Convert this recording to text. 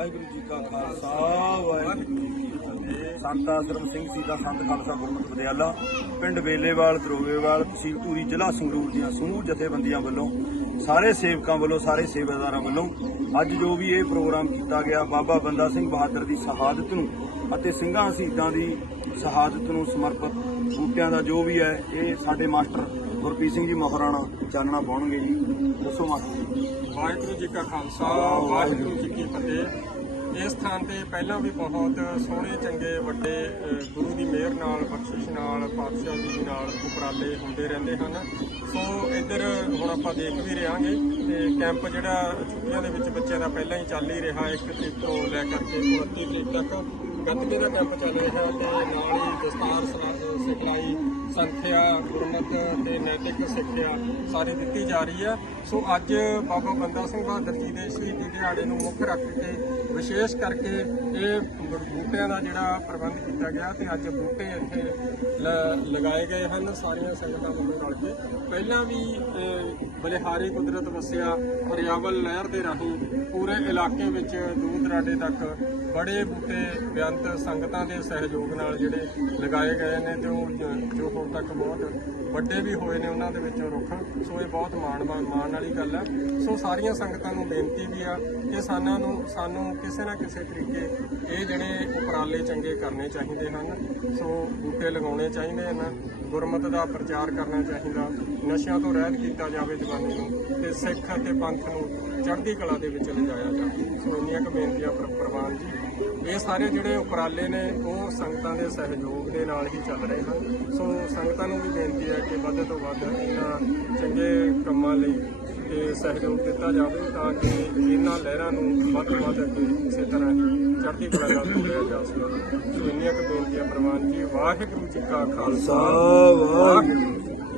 ਵਾਹਿਗੁਰੂ ਜੀ ਕਾ ਖਾਲਸਾ, ਵਾਹਿਗੁਰੂ ਜੀ ਕੀ ਫਤਿਹ। ਸੰਤ ਆਸਰਮ ਸਿੰਘ ਜੀ ਦਾ ਸੰਤ ਖਾਲਸਾ ਗੁਰਮਤਿ ਵਿਦਿਆਲਾ ਪਿੰਡ ਵੇਲੇਵਾਲ, ਦਰੋਵੇਵਾਲ ਤਹਿਸੀਲ ਧੂਰੀ ਜ਼ਿਲ੍ਹਾ ਸੰਗਰੂਰ ਦੀਆਂ ਸਮੂਹ ਜਥੇਬੰਦੀਆਂ ਵੱਲੋਂ, ਸਾਰੇ ਸੇਵਕਾਂ ਵੱਲੋਂ, ਸਾਰੇ ਸੇਵਾਦਾਰਾਂ ਵੱਲੋਂ, ਅੱਜ ਜੋ ਵੀ ਇਹ ਪ੍ਰੋਗਰਾਮ ਕੀਤਾ ਗਿਆ, ਬਾਬਾ ਬੰਦਾ ਸਿੰਘ ਬਹਾਦਰ ਦੀ ਸ਼ਹਾਦਤ ਨੂੰ ਅਤੇ ਸਿੰਘਾਂ ਸ਼ਹੀਦਾਂ ਦੀ ਸ਼ਹਾਦਤ ਨੂੰ ਸਮਰਪਿਤ ਬੂਟਿਆਂ ਦਾ ਜੋ ਵੀ ਹੈ, ਇਹ ਸਾਡੇ ਮਾਸਟਰ ਗੁਰਪ੍ਰੀਤ ਸਿੰਘ ਜੀ ਮਹਾਰਾਣਾ ਚਾਨਣਾ ਪਾਉਣਗੇ ਜੀ। ਦੱਸੋ ਮਾਸਟਰ ਜੀ। ਵਾਹਿਗੁਰੂ ਜੀ ਕਾ ਖਾਲਸਾ, ਵਾਹਿਗੁਰੂ ਜੀ ਕੀ ਫਤਿਹ। ਇਸ ਥਾਂ ਤੇ ਪਹਿਲਾਂ ਵੀ ਬਹੁਤ ਸੋਹਣੇ, ਚੰਗੇ, ਵੱਡੇ ਗੁਰੂ ਦੀ ਮਿਹਰ ਨਾਲ, ਬਖਸ਼ਿਸ਼ ਨਾਲ, ਪਾਤਸ਼ਾਹ ਜੀ ਦੇ ਨਾਲ ਉਪਰਾਲੇ ਹੁੰਦੇ ਰਹਿੰਦੇ ਹਨ। ਸੋ ਇੱਧਰ ਹੁਣ ਆਪਾਂ ਦੇਖ ਵੀ ਰਹਾਂਗੇ ਤੇ ਕੈਂਪ ਜਿਹੜਾ ਛੁੱਟੀਆਂ ਦੇ ਵਿੱਚ ਬੱਚਿਆਂ ਦਾ ਪਹਿਲਾਂ ਹੀ ਚੱਲ ਹੀ ਰਿਹਾ, ਇੱਕ ਤਰੀਕ ਤੋਂ ਲੈ ਕਰਕੇ 29 ਤਰੀਕ ਤੱਕ। ਗੱਤਕੇ ਦਾ ਕੈਂਪ ਚੱਲ ਰਿਹਾ ਤੇ ਨਾਲ ਹੀ ਦਸਤਾਰ ਸਿਖਲਾਈ ਸੰਖਿਆ ਗੁਰਮਤ ਤੇ ਨੈਤਿਕ ਸਿੱਖਿਆ ਸਾਰੀ ਦਿੱਤੀ ਜਾ ਰਹੀ ਹੈ। ਸੋ ਅੱਜ ਬਾਬਾ ਬੰਦਾ ਸਿੰਘ ਬਹਾਦਰ ਜੀ ਦੇ ਸ਼ਹੀਦੀ ਦਿਹਾੜੇ ਨੂੰ ਮੁੱਖ ਰੱਖ ਕੇ ਵਿਸ਼ੇਸ਼ ਕਰਕੇ ਇਹ ਬ- ਬੂਟਿਆਂ ਦਾ ਜਿਹੜਾ ਪ੍ਰਬੰਧ ਕੀਤਾ ਗਿਆ ਤੇ ਅੱਜ ਬੂਟੇ ਇੱਥੇ ਲ- ਲਗਾਏ ਗਏ ਹਨ ਸਾਰੀਆਂ ਸੰਗਤਾਂ ਵੱਲੋਂ ਰਲ ਕੇ। ਪਹਿਲਾਂ ਵੀ ਅਹ, ਬਲਿਹਾਰੀ ਕੁਦਰਤ ਵਸਿਆ ਪਰਿਆਵਲ ਲਹਿਰ ਦੇ ਰਾਹੀਂ ਪੂਰੇ ਇਲਾਕੇ ਵਿੱਚ ਦੂਰ ਦਰਾਡੇ ਤੱਕ ਬੜੇ ਬੂਟੇ ਬੇਅੰਤ ਸੰਗਤਾਂ ਦੇ ਸਹਿਯੋਗ ਨਾਲ ਜਿਹੜੇ ਲਗਾਏ ਗਏ ਨੇ ਜੋ ਜੋ ਹੁਣ ਤੱਕ ਬਹੁਤ ਵੱਡੇ ਵੀ ਹੋਏ ਨੇ, ਉਹਨਾਂ ਦੇ ਵਿੱਚੋਂ ਰੁੱਖ। ਸੋ ਇਹ ਬਹੁਤ ਮਾਣ ਮਾਣ ਮਾਣ ਵਾਲੀ ਗੱਲ ਹੈ। ਸੋ ਸਾਰੀਆਂ ਸੰਗਤਾਂ ਨੂੰ ਬੇਨਤੀ ਵੀ ਆ ਕਿ ਸਾਨੂੰ ਨੂੰ, ਸਾਨੂੰ ਕਿਸੇ ਨਾ ਕਿਸੇ ਤਰੀਕੇ ਇਹ ਜਿਹੜੇ ਉਪਰਾਲੇ ਚੰਗੇ ਕਰਨੇ ਚਾਹੀਦੇ ਹਨ। ਸੋ ਬੂਟੇ ਲਗਾਉਣੇ ਚਾਹੀਦੇ ਹਨ। ਗੁਰਮਤ ਦਾ ਪ੍ਰਚਾਰ ਕਰਨਾ ਚਾਹੀਦਾ। ਨਸ਼ਿਆਂ ਤੋਂ ਰਹਿਤ ਕੀਤਾ ਜਾਵੇ ਜਵਾਨੀ ਨੂੰ ਤੇ ਸਿੱਖ ਅਤੇ ਪੰਥ ਨੂੰ ਚੜ੍ਹਦੀ ਕਲਾ ਦੇ ਵਿੱਚ ਲਿਜਾਇਆ ਜਾਵੇ ਸੋ ਇੰਨੀਆਂ ਕੁ ਬੇਨਤੀਆਂ ਪ੍ਰ- ਪ੍ਰਵਾਨ ਜੀ ਇਹ ਸਾਰੇ ਜਿਹੜੇ ਉਪਰਾਲੇ ਨੇ ਉਹ ਸੰਗਤਾਂ ਦੇ ਸਹਿਯੋਗ ਦੇ ਨਾਲ ਹੀ ਚੱਲ ਰਹੇ ਹਨ। ਸੋ ਸੰਗਤਾਂ ਨੂੰ ਵੀ ਬੇਨਤੀ ਹੈ ਕਿ ਵੱਧ ਤੋਂ ਵੱਧ ਇਹਨਾਂ ਚੰਗੇ ਕੰਮਾਂ ਲਈ ਤੇ ਸਹਿਯੋਗ ਦਿੱਤਾ ਜਾਵੇ ਤਾਂ ਕਿ ਇਹਨਾਂ ਲਹਿਰਾਂ ਨੂੰ ਵੱਧ ਤੋਂ ਵੱਧ ਅੱਗੇ ਇਸੇ ਤਰ੍ਹਾਂ ਹੀ ਚੜ੍ਹਦੀ ਕਲਾ ਨਾਲ ਤੋਰਿਆ ਜਾ ਸਕੇ। ਸੋ ਇੰਨੀਆਂ ਕੁ ਬੇਨਤੀਆਂ ਪ੍ਰਵਾਨ ਜੀ ਵਾਹਿਗੁਰੂ ਜੀ ਕਾ ਖਾਲਸਾ ਵਾਹਿਗੁਰੂ